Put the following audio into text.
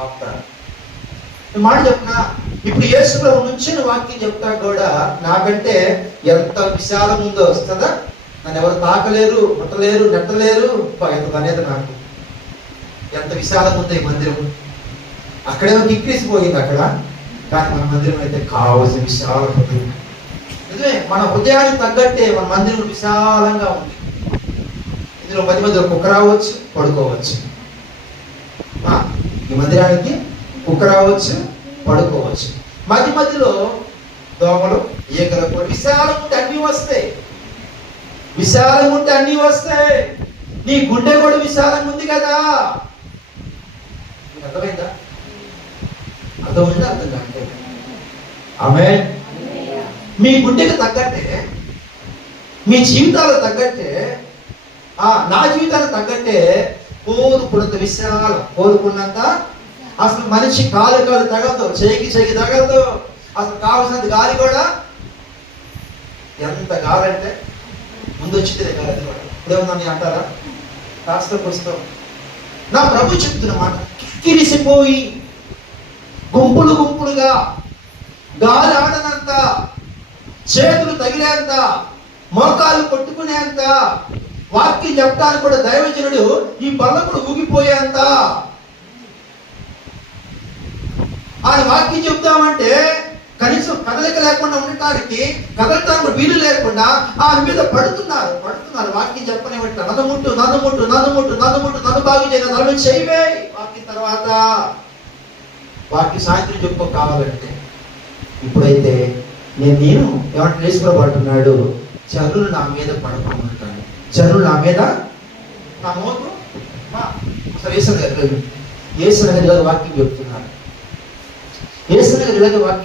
ఆపుతారు. మాట చెప్తున్నా ఇప్పుడు యేసుప్రభు నుంచి వాక్యం చెప్తా కూడా నాకంటే ఎంత విశాలం ఉందో వస్తుందా? నన్ను ఎవరు తాకలేరు ముట్టలేరు నెట్టలేరు? ఎంత అనేది నాకు ఎంత విశాలం ఉందో ఈ మందిరం. అక్కడేమో పోయింది అక్కడ. కానీ మన మందిరం అయితే కావలసిన విశాలం ఉంది. నిజమే మన హృదయానికి తగ్గట్టే మన మందిరం విశాలంగా ఉంది. ఇందులో మధ్య మధ్యలో కుక్క రావచ్చు పడుకోవచ్చు. ఈ మందిరానికి కుక్క రావచ్చు పడుకోవచ్చు. మధ్య మధ్యలో దోమలు ఈకలు కూడా విశాలం ఉంటే అన్నీ వస్తాయి. విశాలం ఉంటే అన్నీ వస్తాయి. నీ గుండె కూడా విశాలంగా ఉంది కదా. అర్థమైందా? అర్థమైందా? అర్థం కాదు ఆమె మీ గుండెకి తగ్గట్టే మీ జీవితాలకు తగ్గట్టే నా జీవితానికి తగ్గట్టే కోరుకున్నంత విశాలం కోరుకున్నంత అసలు మనిషి కాలు కాలు తగలదు చేయికి చేయికి తగలదు. అసలు కావాల్సినంత గాలి కూడా ఎంత గాలి అంటే ముందు వచ్చింది గాలి అది కూడా. ఇప్పుడేముందని అంటారా? రాష్ట్ర పుస్తకం. నా ప్రభు చెప్తున్న మాట కిరిసిపోయి గుంపులు గుంపులుగా గాలి ఆడనంత చేతులు తగిలేంత మోకాలు కొట్టుకునేంత వాక్యం చెప్పడానికి కూడా దైవజనుడు ఈ బల్లకుడు ఊగిపోయేంత. ఆయన వాక్యం చెప్తామంటే కనీసం కదలిక లేకుండా ఉండటానికి కదలటానికి వీలు లేకుండా ఆయన మీద పడుతున్నారు పడుతున్నారు. వాక్యం చెప్పనివ్వంట నదముట్టు నదముట్టు నదముట్టు నదముట్టు నన్ను బాగు చేయను నలభై చేయవే వాక్యం తర్వాత వాక్యం సాయంత్రం చెప్పుకో కావాలంటే ఇప్పుడైతే నేను నేను ఏమంటే నేర్చుకోబడుతున్నాడు చరులు నా మీద పడుకుంటాను చరులు నా మీద నా మోతు అసలు ఏసన గారు ఏసన గారి వాక్యం చెప్తున్నారు ఏసన గారు ఇలాగే వాక్యం